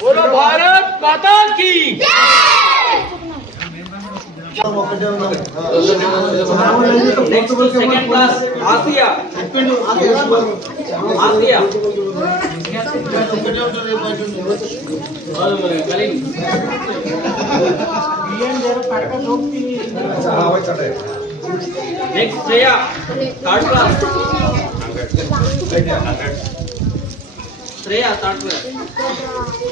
बोलो भारत माता की। Next second class Asiya Asiya next Shreya third class Shreya third class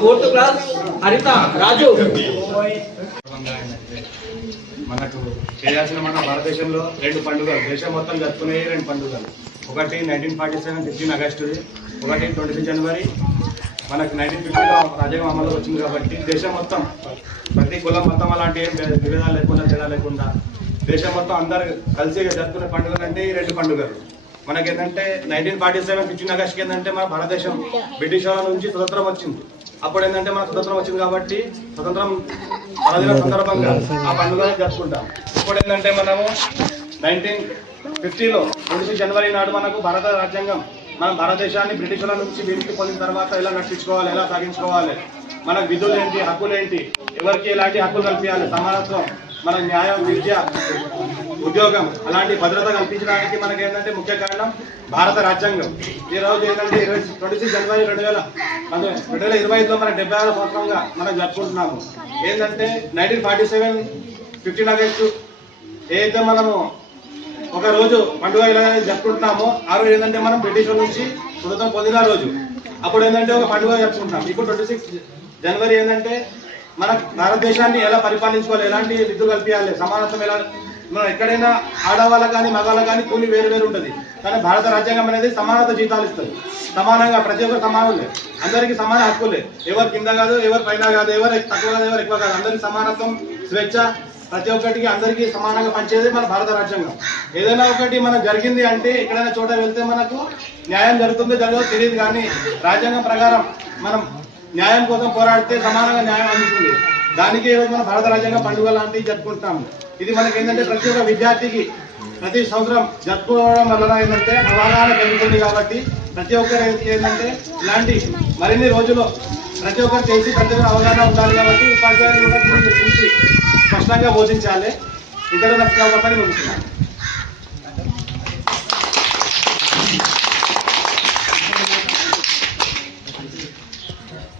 fourth class Haritha Raju మనకు చేయాల్సిన మన భారతదేశంలో రెండు పండుగలు దేశం మొత్తం జరుపుకునే రెండు పండుగలు ఒకటి 1947 15 ఆగస్టు ఒకటి 23 జనవరి మనకు 1950లో రాజ్యాంగం అమలు వచ్చింది కాబట్టి దేశం మొత్తం ప్రతి కులం మతం అలాంటి ఏం విభేదాలు లేకుండా తేడా లేకుండా దేశం మొత్తం అందరు కలిసి జరుపుకునే పండుగలు అంటే ఈ రెండు పండుగలు మనకేంటంటే 1947 15 ఆగస్టుకి ఏంటంటే మన భారతదేశం బ్రిటిష్ వాళ్ళ నుంచి స్వతంత్రం వచ్చింది అప్పుడు ఏంటంటే మన స్వతంత్రం వచ్చింది కాబట్టి స్వతంత్రం పర్వదిన సందర్భంగా ఆ పండుగను జరుపుకుంటాం ఇప్పుడు ఏంటంటే మనము 1950లో 26 జనవరి నాడు మనకు భారత రాజ్యాంగం మన భారతదేశాన్ని బ్రిటిష్ వాళ్ళ నుంచి విముక్తి పొందిన తర్వాత ఎలా నడిపించుకోవాలి ఎలా సాగించుకోవాలి మనకు విధులు ఏంటి హక్కులు ఏంటి ఎవరికి ఎలాంటి హక్కులు కల్పించాలి సమానత్వం మన న్యాయం విద్య ఉద్యోగం అలాంటి భద్రత కల్పించడానికి మనకి ఏంటంటే ముఖ్య కారణం భారత రాజ్యాంగం ఈ రోజు ఏంటంటే 26 జనవరి 2025లో మన 76వ సంవత్సరంగా మనం జరుపుకుంటున్నాము ఏంటంటే 1947 15 ఆగస్టు ఏదైతే మనము ఒక రోజు పండుగ ఇలా జరుపుకుంటున్నామో ఆ రోజు ఏంటంటే మనం బ్రిటిష్ నుంచి స్వతంత్రం పొందిన రోజు అప్పుడు ఏంటంటే ఒక పండుగ జరుపుకుంటున్నాం ఇప్పుడు 26 జనవరి ఏంటంటే మన భారతదేశాన్ని ఎలా పరిపాలించుకోవాలి ఎలాంటి విధులు కల్పించాలి సమానత్వం ఎలా మనం ఎక్కడైనా ఆడవాళ్ళ కానీ మగవాళ్ళ కానీ కూలి వేరు వేరు ఉంటుంది కానీ భారత రాజ్యాంగం అనేది సమానత జీతాలు ఇస్తుంది సమానంగా ప్రతి ఒక్కరు సమానులే అందరికీ సమాన హక్కులే ఎవరు కింద కాదు ఎవరు పైన కాదు ఎవరు తక్కువ కాదు ఎవరు ఎక్కువ కాదు అందరికీ సమానత్వం స్వేచ్ఛ ప్రతి ఒక్కటికి అందరికీ సమానంగా పనిచేది మన భారత రాజ్యాంగం ఏదైనా ఒకటి మనం జరిగింది అంటే ఎక్కడైనా చోట వెళ్తే మనకు న్యాయం జరుగుతుందో జరగదో తెలియదు కానీ రాజ్యాంగం ప్రకారం మనం న్యాయం కోసం పోరాడితే సమానంగా న్యాయం అందుతుంది దానికి ఈరోజు మన భారత రాజ్యాంగం పండుగ లాంటివి జరుపుకుంటాము ఇది మనకి ఏంటంటే ప్రతి ఒక్క విద్యార్థికి ప్రతి సంవత్సరం జరుపుకోవడం వలన ఏంటంటే అవగాహన పెరుగుతుంది కాబట్టి ప్రతి ఒక్కరు ఏంటంటే ఇలాంటి మరిన్ని రోజుల్లో ప్రతి ఒక్కరు చేసి ప్రతి ఒక్కరు అవగాహన ఉండాలి కాబట్టి ఉపాధ్యాయులు కూడా చూసి స్పష్టంగా బోధించాలి ఇతరులకు అవకాశాన్ని పొందుతున్నారు.